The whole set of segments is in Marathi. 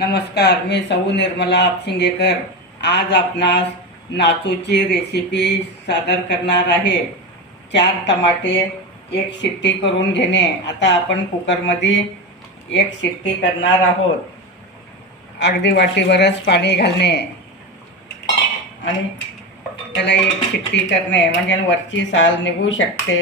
नमस्कार, मी सौ निर्मला आपशिंगेकर आज आपणास नाचूची रेसिपी सादर करणार आहे। 4 टमाटे एक शिट्टी करून घेणे। आता आपण कुकरमध्ये एक शिट्टी करणार आहोत। अगदी वाटीभरच पाणी घालणे आणि त्याला एक शिट्टी करणे म्हणजे वरची साल निघू शकते।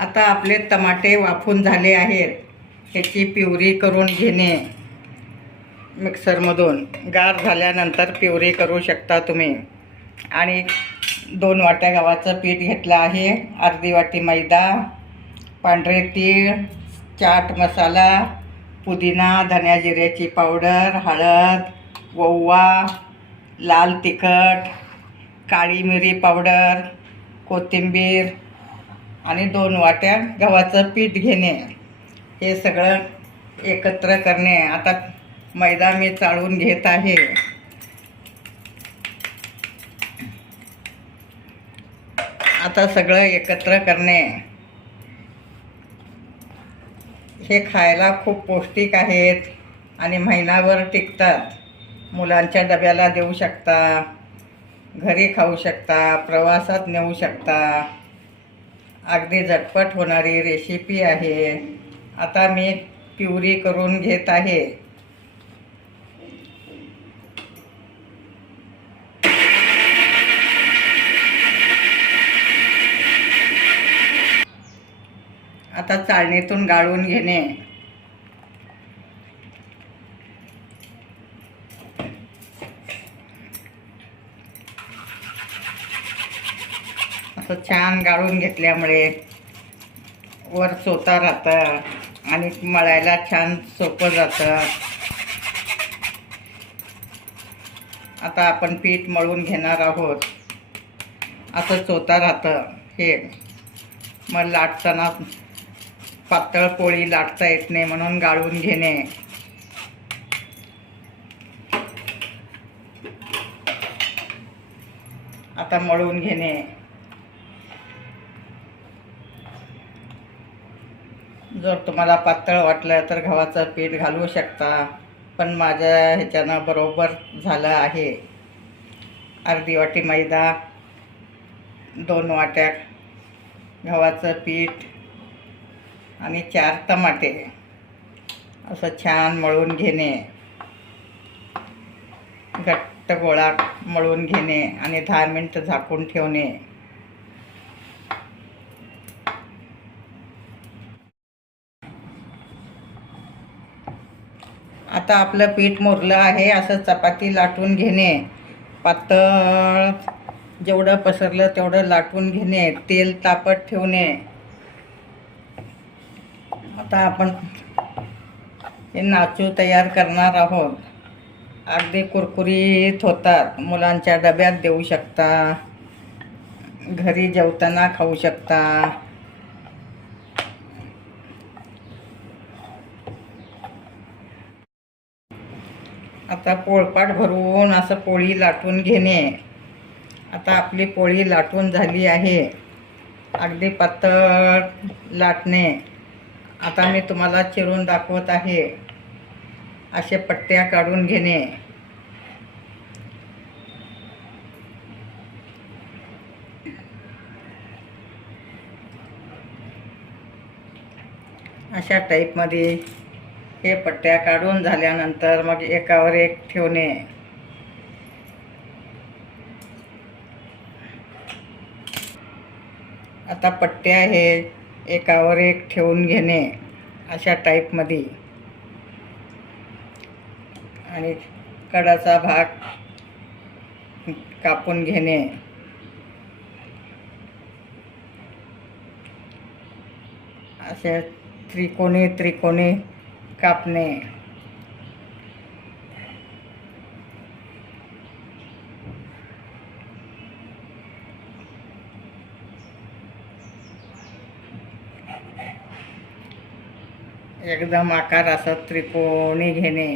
आता आपले टमाटे वाफून झाले आहेत। ह्याची प्युरी करून घेणे मिक्सरमधून। गार झाल्यानंतर प्युरी करू शकता तुम्ही। आणि 2 वाट्या गव्हाचं पीठ घेतलं आहे, अर्धी वाटी मैदा, पांढरे तीळ, चाट मसाला, पुदिना, धन्या जिऱ्याची पावडर, हळद, ओवा, लाल तिखट, काळी मिरी पावडर, कोथिंबीर आणि 2 वाट्या गव्हाचं पीठ घेणे। हे सगळं एकत्र करणे। आता मैदा मी चाळून घेत आहे। आता सगळं एकत्र करणे। हे खायला खूप पौष्टिक आहेत आणि महिनाभर टिकतात। मुलांच्या डब्याला देऊ शकता, घरी खाऊ शकता, प्रवासात नेऊ शकता। अगदी झटपट होणारी रेसिपी आहे। आता मी प्युरी करून घेत आहे। आता चाळणीतून गाळून घेणे। असं छान गाळून घेतल्यामुळे वर चोथा राहतं आणि मळायला छान सोपं जातं। आता आपण पीठ मळून घेणार आहोत। असं चोथा राहतं हे, मग लाटताना पातळ पोळी लाटता येत नाही म्हणून गाळून घेणे। आता मळून घेणे। जर तुम्हाला पातळ वाटलं तर गव्हाचं पीठ घालू शकता, पण माझ्या ह्याच्यानं बरोबर झालं आहे। अर्धी वाटी मैदा, 2 वाट्या गव्हाचं पीठ आणि 4 टमाटे असं छान मळून घेणे। घट्ट गोळा मळून घेणे आणि 10 मिनिटं झाकून ठेवणे। आता आपलं पीठ मुरलं आहे। असं चपाती लाटून घेणे। पातळ जेवढं पसरलं तेवढं लाटून घेणे। तेल तापत ठेवणे। आता आपण हे नाचू तयार करणार आहोत। अगदी कुरकुरीत होतात। मुलांच्या डब्यात देऊ शकता, घरी जेवताना खाऊ शकता। आता पोळपाट भरून असं पोळी लाटून घेणे। आता आपली पोळी लाटून झाली आहे। अगदी पातळ लाटणे। आता मी तुम्हाला चिरून दाखवत आहे। असे पट्ट्या काढून घेणे। अशा टाईपमध्ये हे पट्ट्या काढून झाल्यानंतर मग एकावर एक ठेवणे। आता पट्ट्या हे एकावर एक ठेवून घेणे अशा टाईपमध्ये आणि कडाचा भाग कापून घेणे। असे त्रिकोणी कापणे। एकदम आकार असा त्रिकोणी घेणे,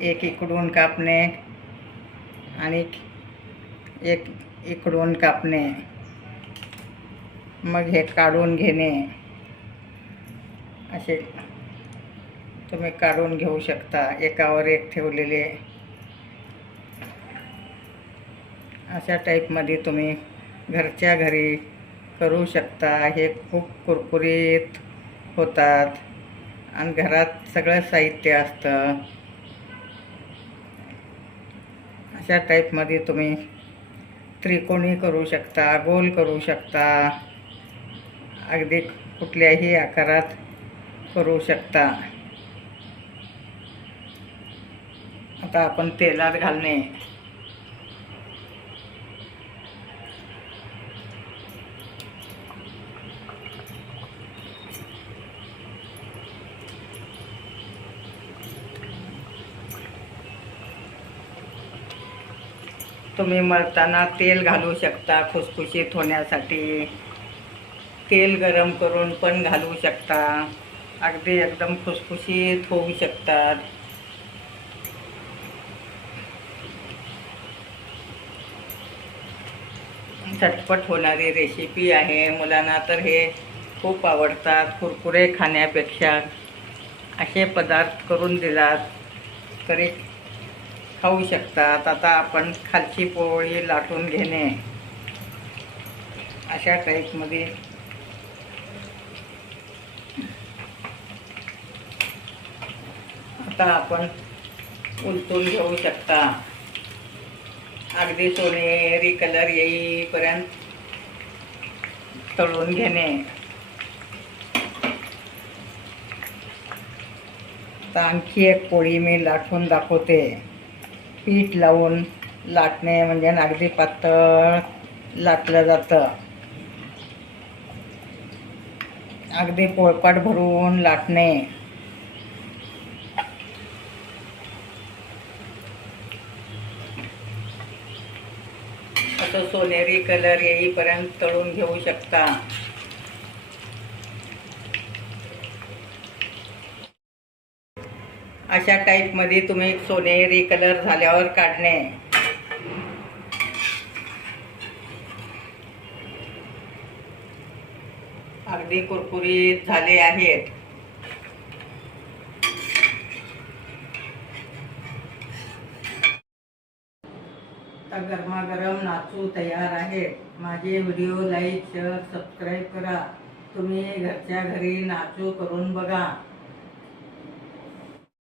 एक इकडून कापणे आणि एक इकडून कापणे, मग हे काढून घेणे. असे तुम्ही काढून घेऊ शकता, एकावर एक ठेवलेले. अशा टाईपमध्ये तुम्ही घरच्या घरी करू शकता. हे खूप कुरकुरीत होतात आणि घरात सगळं साहित्य असतं. अशा टाईपमध्ये तुम्ही त्रिकोणी करू शकता, गोल करू शकता, अगदी कुठल्याही आकारात करू शकता. आता आपण तेलात घालणे. तुम्ही मळताना तेल घालू शकता खुसखुशीत होण्यासाठी. तेल गरम करून पण घालू शकता, अगदी एकदम खुसखुशीत होऊ शकतात. झटपट होणारी रेसिपी आहे. मुलांना तर हे खूप आवडतात. कुरकुरे खाण्यापेक्षा असे पदार्थ करून दिलात तरी खाऊ शकतात. आता आपण खालची पोळी लाटून घेणे. अशा टाईपमध्ये आता आपण उलटून घेऊ शकता. अगदी सोनेरी कलर येईपर्यंत तळून घेणे. आता आणखी एक पोळी मी लाटून दाखवते. पीठ लावून लाटणे म्हणजे अगदी पातळ लाटलं जातं. अगदी पोळपाट भरून लाटणे. असं सोनेरी कलर येईपर्यंत तळून घेऊ शकता. अशा टाईपमध्ये तुम्ही सोनेरी कलर झाल्यावर काढणे. अगदी कुरकुरीत झाले आहेत. आता गरमागरम नाचू तयार आहेत. माझे व्हिडिओ लाईक, शेअर, सबस्क्राईब करा. तुम्ही घरच्या घरी नाचू करून बघा.